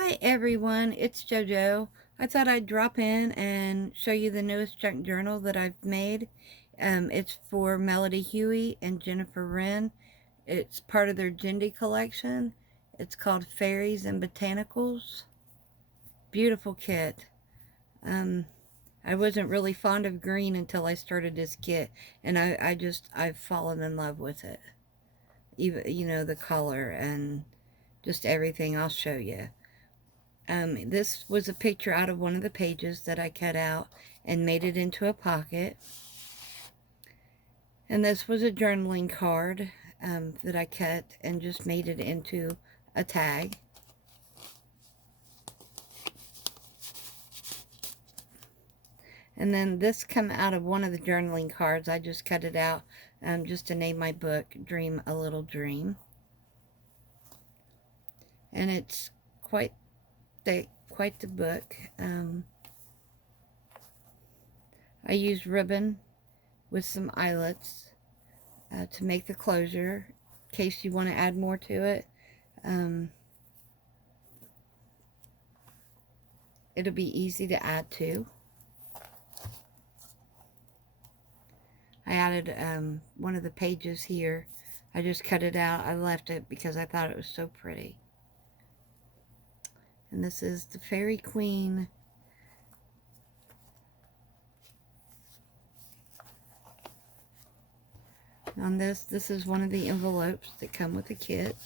Hi everyone, it's JoJo. I thought I'd drop in and show you the newest junk journal that I've made. It's for Melodi, Huey, and Jennifer Wren. It's part of their Jenndi collection. It's called Fairies and Botanicals. Beautiful kit. I wasn't really fond of green until I started this kit, and I've fallen in love with it. Even, the color and just everything. I'll show you. This was a picture out of one of the pages that I cut out and made it into a pocket. And this was a journaling card that I cut and just made it into a tag. And then this come out of one of the journaling cards. I just cut it out just to name my book, Dream a Little Dream. And it's quite the book. I used ribbon with some eyelets to make the closure in case you want to add more to it. It'll be easy to add to. I added one of the pages here. I just cut it out. I left it because I thought it was so pretty. And this is the Fairy Queen. On this is one of the envelopes that come with the kit.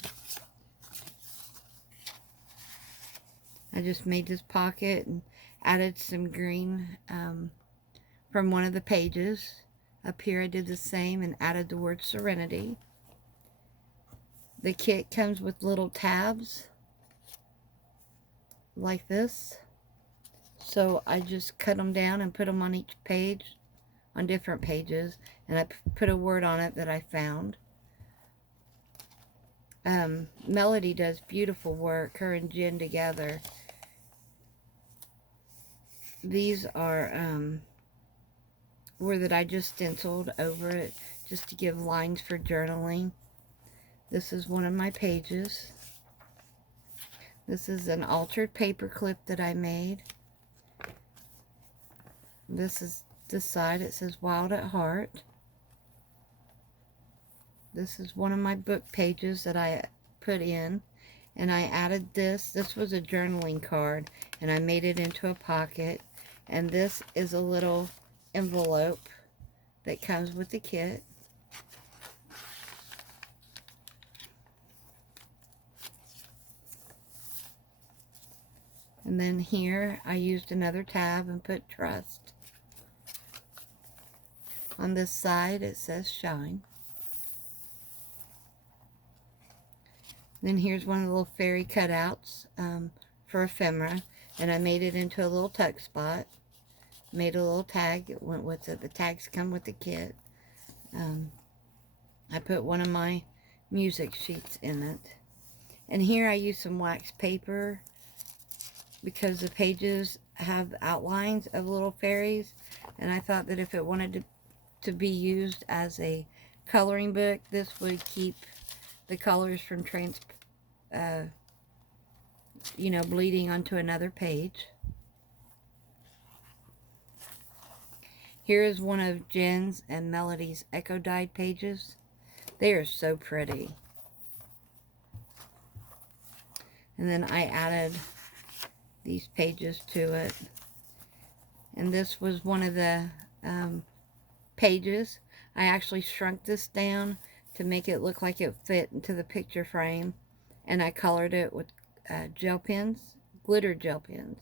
I just made this pocket and added some green from one of the pages. Up here I did the same and added the word Serenity. The kit comes with little tabs like this. So I just cut them down and put them on each page, on different pages, and I put a word on it that I found. Melodi does beautiful work, her and Jen together. These are were that I just stenciled over it just to give lines for journaling. This is one of my pages. This is an altered paper clip that I made. This is this side. It says Wild at Heart. This is one of my book pages that I put in, and I added this. This was a journaling card, and I made it into a pocket. And this is a little envelope that comes with the kit. And then here I used another tab and put Trust. On this side it says Shine. Then here's one of the little fairy cutouts for ephemera, and I made it into a little tuck spot. Made a little tag. It went with it. The tags come with the kit. I put one of my music sheets in it. And here I used some wax paper because the pages have outlines of little fairies, and I thought that if it wanted to be used as a coloring book, this would keep the colors from bleeding onto another page. Here is one of Jen's and Melodi's echo dyed pages. They are so pretty. And then I added these pages to it. And this was one of the pages. I actually shrunk this down to make it look like it fit into the picture frame. And I colored it with gel pens, glitter gel pens.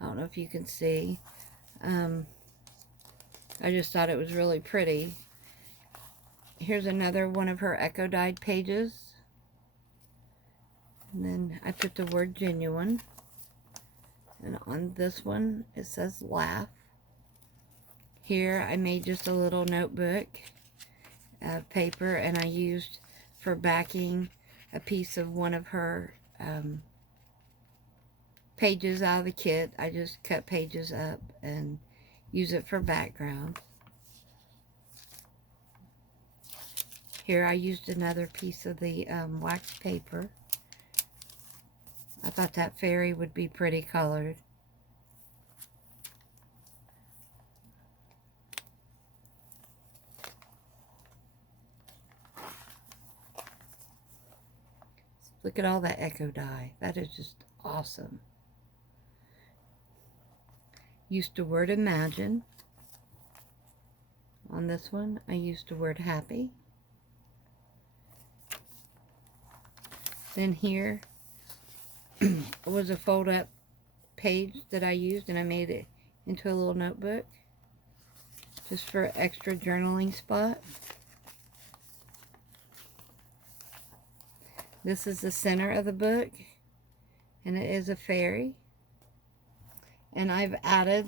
I don't know if you can see. I just thought it was really pretty. Here's another one of her echo dyed pages. And then I put the word Genuine. And on this one it says Laugh. Here I made just a little notebook paper, and I used for backing a piece of one of her pages out of the kit. I just cut pages up and use it for background. Here I used another piece of the wax paper. I thought that fairy would be pretty colored. Look at all that echo dye. That is just awesome. Used the word imagine. On this one, I used the word happy. Then here was a fold-up page that I used, and I made it into a little notebook just for extra journaling spot. This is the center of the book, and it is a fairy. And I've added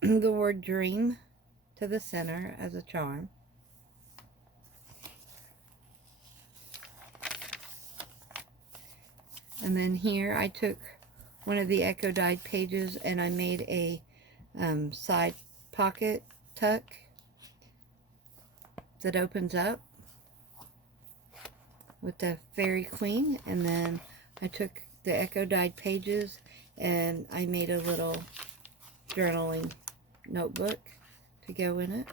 the word dream to the center as a charm. And then here I took one of the echo dyed pages and I made a side pocket tuck that opens up with the fairy queen. And then I took the echo dyed pages and I made a little journaling notebook to go in it.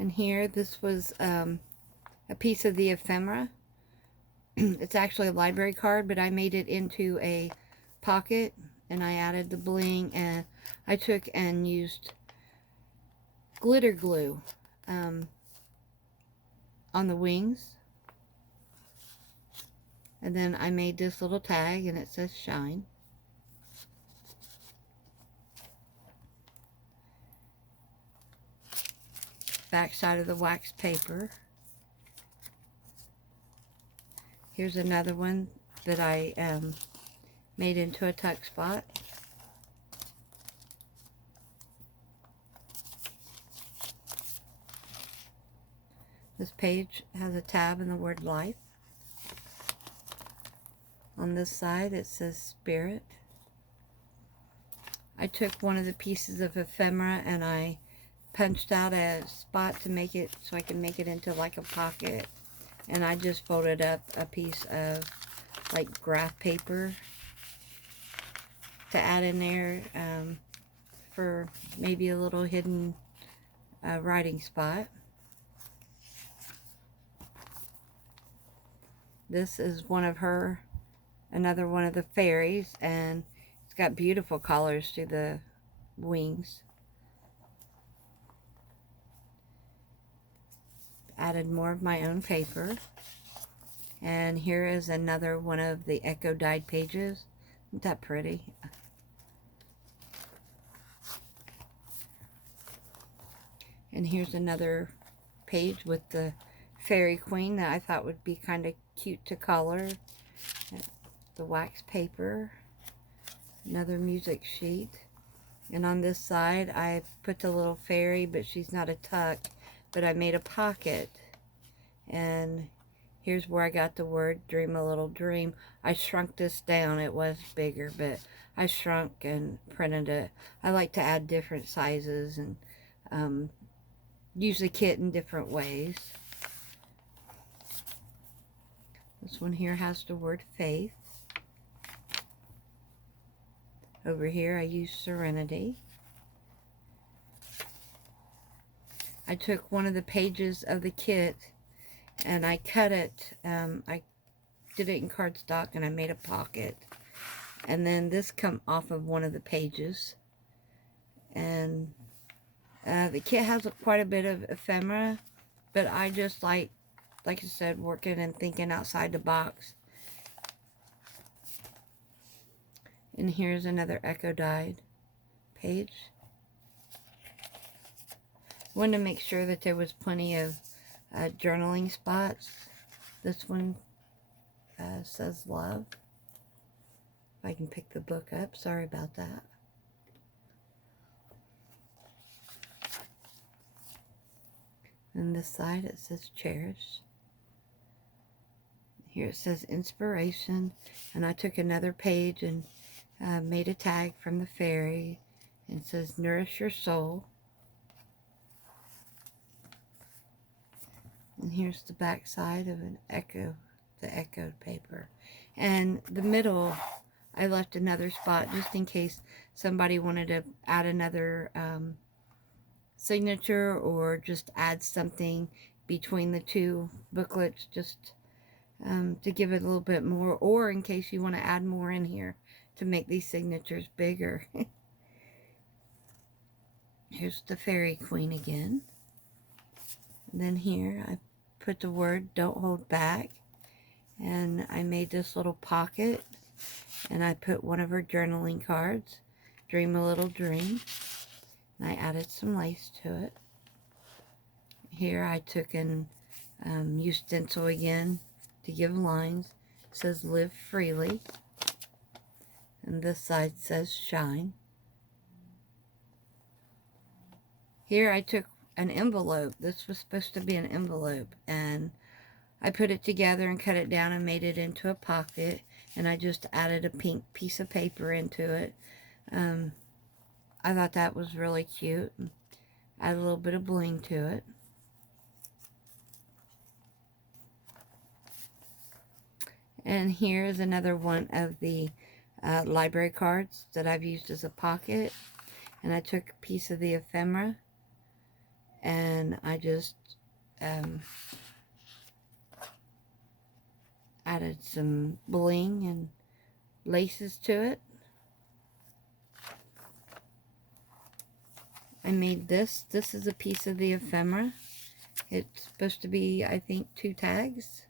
And here, this was a piece of the ephemera. It's actually a library card, but I made it into a pocket and I added the bling, and I took and used glitter glue on the wings. And then I made this little tag and it says shine. Back side of the wax paper. Here's another one that I made into a tuck spot. This page has a tab and the word life. On this side it says spirit. I took one of the pieces of ephemera and I punched out a spot to make it so I can make it into like a pocket, and I just folded up a piece of like graph paper to add in there for maybe a little hidden writing spot. This is another one of the fairies, and it's got beautiful colors to the wings. Added more of my own paper. And here is another one of the echo dyed pages. Isn't that pretty? And here's another page with the fairy queen that I thought would be kind of cute to color. The wax paper. Another music sheet. And on this side I put the little fairy, but she's not a tuck, but I made a pocket. And here's where I got the word dream a little dream. I shrunk this down. It was bigger, but I shrunk and printed it. I like to add different sizes and use the kit in different ways. This one here has the word faith. Over here I used serenity. I took one of the pages of the kit and I cut it. I did it in cardstock and I made a pocket. And then this come off of one of the pages. And the kit has quite a bit of ephemera, but I just like I said, working and thinking outside the box. And here's another echo dyed page. Wanted to make sure that there was plenty of journaling spots. This one says love. If I can pick the book up, sorry about that. And this side it says cherish. Here it says inspiration, and I took another page and made a tag from the fairy, and it says nourish your soul. And here's the back side of the echoed paper. And the middle, I left another spot just in case somebody wanted to add another signature, or just add something between the two booklets, just to give it a little bit more, or in case you want to add more in here to make these signatures bigger. Here's the Fairy Queen again. And then here I put the word don't hold back, and I made this little pocket, and I put one of her journaling cards, Dream a Little Dream, and I added some lace to it. Here I took and used stencil again to give lines. It says live freely, and this side says shine. Here I took an envelope. This was supposed to be an envelope, and I put it together and cut it down and made it into a pocket, and I just added a pink piece of paper into it. I thought that was really cute. Add a little bit of bling to it. And here is another one of the library cards that I've used as a pocket. And I took a piece of the ephemera, and I just added some bling and laces to it. I made this. This is a piece of the ephemera. It's supposed to be, I think, 2 tags.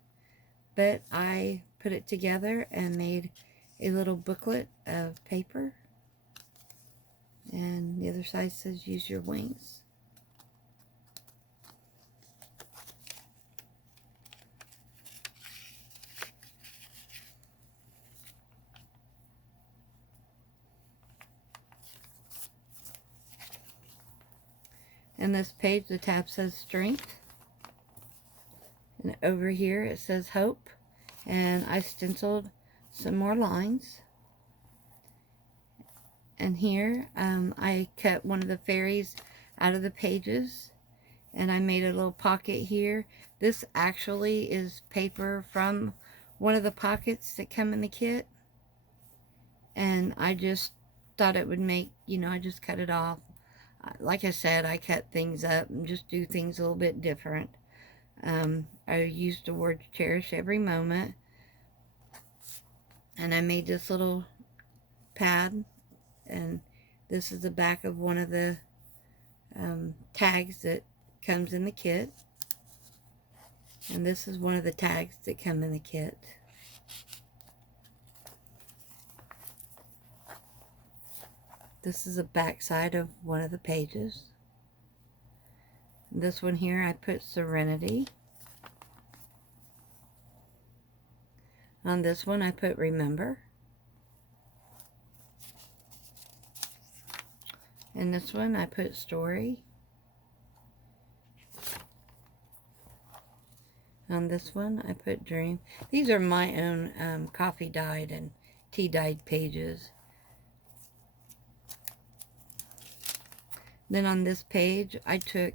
But I put it together and made a little booklet of paper. And the other side says use your wings. And this page, the tab says strength. And over here it says hope. And I stenciled some more lines. And here I cut one of the fairies out of the pages, and I made a little pocket here. This actually is paper from one of the pockets that come in the kit, and I just thought it would make, I just cut it off. Like I said, I cut things up and just do things a little bit different. I used the word cherish every moment, and I made this little pad, and this is the back of one of the tags that comes in the kit, and this is one of the tags that come in the kit. This is the back side of one of the pages. This one here I put Serenity. On this one I put Remember. And this one I put Story. On this one I put Dream. These are my own coffee dyed and tea dyed pages. Then on this page I took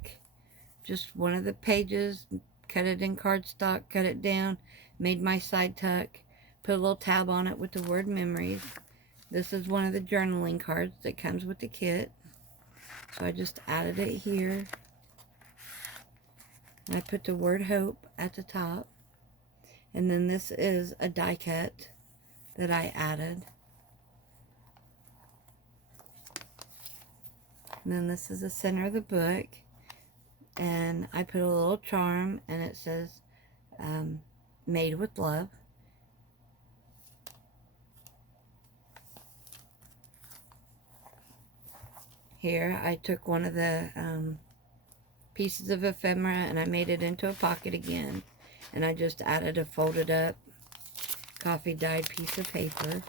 just one of the pages, cut it in cardstock, cut it down, made my side tuck, put a little tab on it with the word memories. This is one of the journaling cards that comes with the kit. So I just added it here. And I put the word hope at the top. And then this is a die cut that I added. And then this is the center of the book. And I put a little charm, and it says made with love. Here I took one of the pieces of ephemera and I made it into a pocket again, and I just added a folded up coffee dyed piece of paper.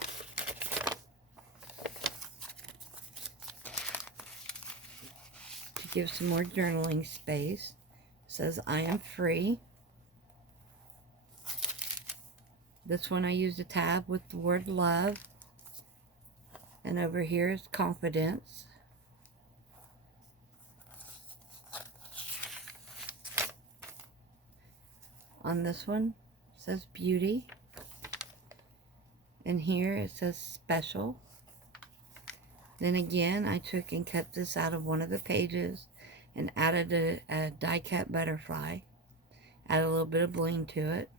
To give some more journaling space. It says I am free. This one I used a tab with the word love. And over here is Confidence. On this one it says Beauty. And here it says Special. Then again, I took and cut this out of one of the pages and added a die cut butterfly. Added a little bit of bling to it.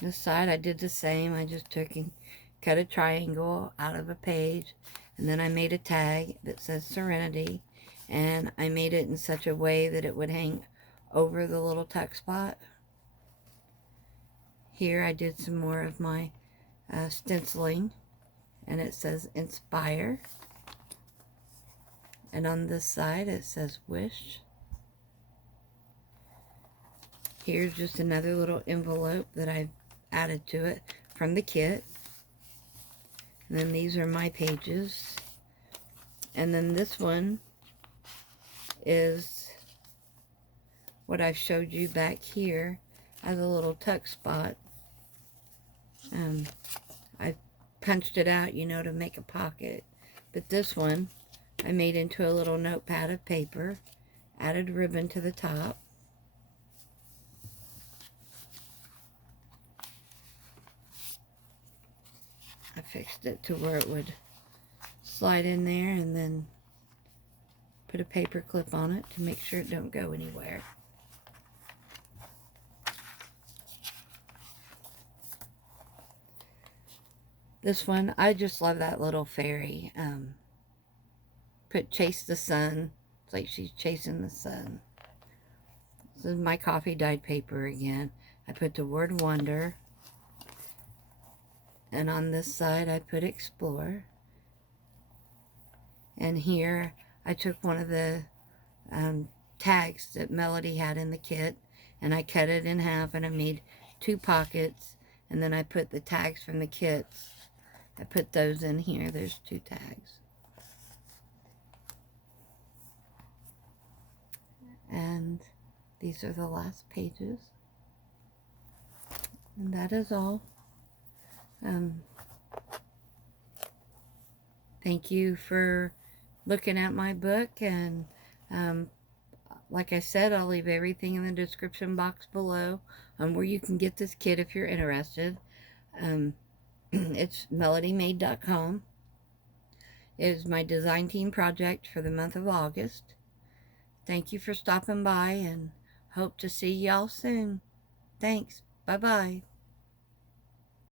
This side I did the same. I just took and cut a triangle out of a page, and then I made a tag that says Serenity, and I made it in such a way that it would hang over the little tuck spot. Here I did some more of my stenciling, and it says Inspire. And on this side it says Wish. Here's just another little envelope that I've added to it from the kit. And then these are my pages. And then this one is what I've showed you back here as a little tuck spot. I punched it out, you know, to make a pocket. But this one I made into a little notepad of paper, added ribbon to the top. I fixed it to where it would slide in there, and then put a paper clip on it to make sure it don't go anywhere. This one, I just love that little fairy. Put Chase the Sun. It's like she's chasing the sun. This is my coffee dyed paper again. I put the word Wonder. And on this side I put Explore. And here I took one of the tags that Melodi had in the kit, and I cut it in half, and I made 2 pockets, and then I put the tags from the kits. I put those in here. There's 2 tags. And these are the last pages. And that is all. Thank you for looking at my book, and like I said, I'll leave everything in the description box below on where you can get this kit if you're interested. It's melodymade.com. It is my design team project for the month of August. Thank you for stopping by, and hope to see y'all soon. Thanks. Bye-bye.